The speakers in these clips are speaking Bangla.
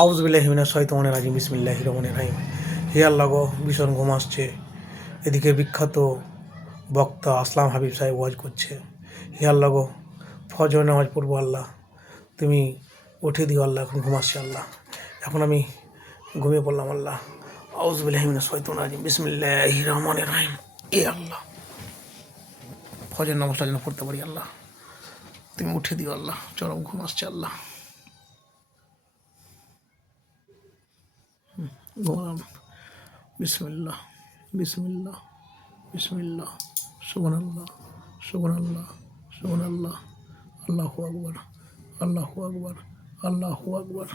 আউজবিল্লাহিমিনা শৈতমনের রাজিম বিসমিল্লাহ রহমানের রাহিম। হে আল্লাহ গো, ভীষণ ঘুম আসছে। এদিকে বিখ্যাত বক্তা আসলাম হাবিব সাহেব ওয়াজ করছে। হে আল্লাহ গো ফজর নামাজ পড়ব আল্লাহ। তুমি উঠে দিও আল্লাহ, এখন ঘুম আসছে আল্লাহ। এখন আমি ঘুমিয়ে পড়লাম আল্লাহ। আউজবিল্লাহিমিনা শৈতমন রাজিম বিসমিল্লাহ রহমানের রাহিম। এ আল্লাহ ফজর নামাজটা যেন পড়তে পারি আল্লাহ। তুমি উঠে দিও আল্লাহ চরম ঘুম আসছে আল্লাহ। ঘুমালাম বিসমিল্লাহ বিসমিল্লাহ বিসমিল্লাহ সুবহান আল্লাহ সুবহান আল্লাহ সুবহান আল্লাহ আল্লাহু আকবার আল্লাহু আকবার আল্লাহু আকবার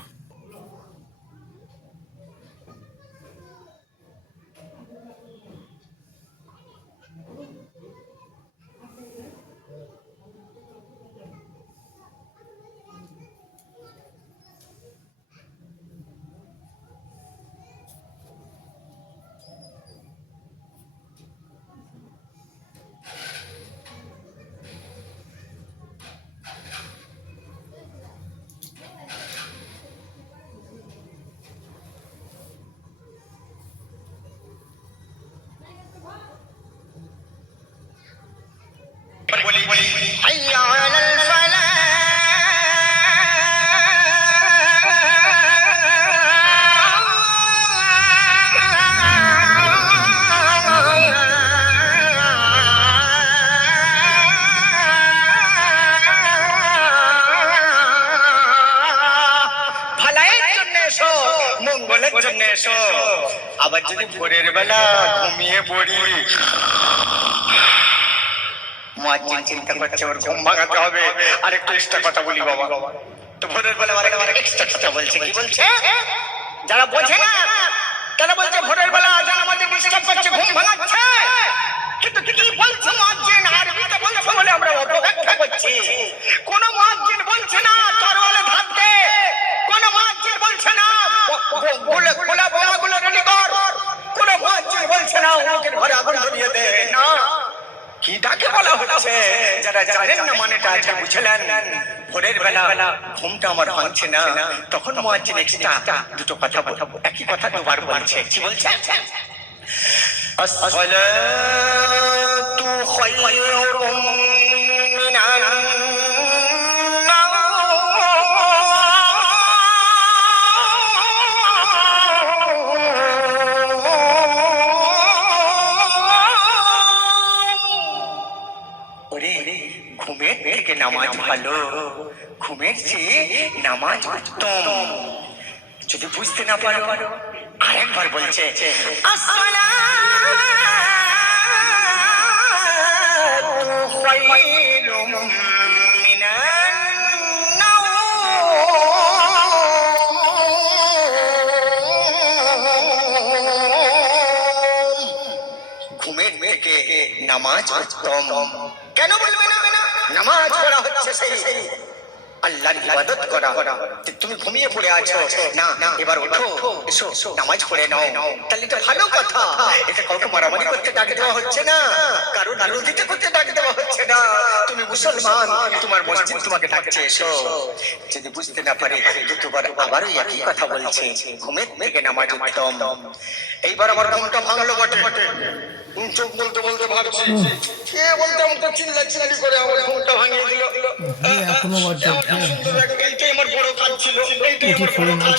মঙ্গলের জন্য এসো। আবার যদি ভোরের বেলা ঘুমিয়ে পড়ি। মুয়াজ্জিন চিন্তা করছে ওর ঘুম ভাঙাতে হবে। আর একটু এক্সট্রা কথা বলি বাবা। তো ভোরের বেলা এক্সট্রা কথা বলছে কি বলছে? যারা বোঝে না কেন বলছে ভোরের বেলা আজান আমাদের ডিস্টার্ব করছে ঘুম ভাঙাচ্ছে। কিন্তু কি বলছে মুয়াজ্জিন আরবিতে বলছে বলে আমরা অপব্যাখ্যা করছি। কোন মুয়াজ্জিন বলছে না কি তাকে বলা হচ্ছে? যারা জানেন না মানেটা, আজকে বুঝলেন। ভোরের বেলা ঘুমটা আমার ভাঙছে না। তখন মুয়াজ্জিন এক্সট্রা দুটো কথা বলব একই কথা দুবার বলছে। কি বলছে? আসসালাতু খায়রুম নামাজ ভালো, ঘুমের চেয়ে নামাজ উত্তম। যদি বুঝতে না পারো, আরেকবার বলছে ঘুমের থেকে নামাজ উত্তম। কেন বলবে না? নামাজ পড়া হচ্ছে সেই। আল্লাহর ইবাদত করা। তুমি ঘুমিয়ে পড়ে আছো। না, এবার ওঠো, এসো, নামাজ পড়ে নাও। তাহলে এটা ভালো কথা। এটা কাউকে মারামারি করতে ডাক দেওয়া হচ্ছে না। কারও বিরোধিতা করতে ডাক দেওয়া হচ্ছে না। তুমি মুসলমান, তোমার মসজিদ তোমাকে ডাকছে, এসো। যদি বুঝতে না পারে দ্বিতীয়বার আবারও একই কথা বলছে। ঘুমের থেকে নামাজ উত্তম। এইবার আমার ঘুমটা ভাঙলো বটে। চোখ বলতে বলতে ভাবছি। কে বলতে আমাকে চিল্লা চিল্লি করে আমার ঘুমটা ভাঙিয়ে দিল। এখনও এইটাই আমার বড় কাজ ছিল। এইটাই আমার বড় কাজ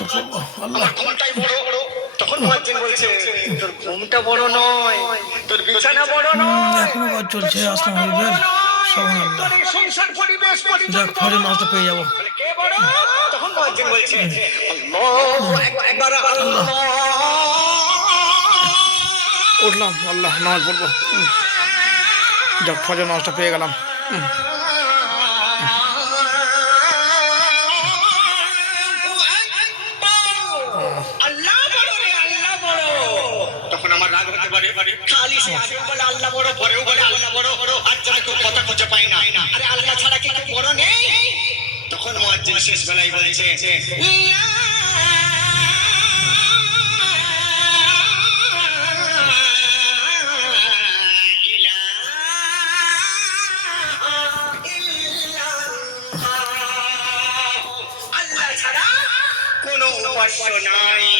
আমার ঘুমটাই বড় তখন বলছে তোর ঘুমটা বড় নয় তোর বিছানা বড় নয় এখনও কাজ চলছে আসলাম হাবিবের সংসার পরিবেশ যাক ফজর নামাজটা পেয়ে যাব। কে বড়? তখন বলছে আল্লাহু। আকবার আল্লাহ উঠলাম আল্লাহ নামাজ পড়ব। যাক ফজর নামাজটা পেয়ে গেলাম। আল্লাহ বড় রে আল্লাহ বড় তখন আমার রাগ হতে পারে খালি সে আগেও বলে আল্লাহ বড় পরেও বলে আল্লাহ বড় বড়। আর যেন কেউ কথা খুঁজে পায় না। আরে আল্লাহ ছাড়া কি কেউ বড় নেই? তখন মুয়াজ্জিন শেষ বেলায় বলছে ইয়া ইলাহা ইল্লাল্লাহ। আল্লাহ ছাড়া কোনো উপাস্য নাই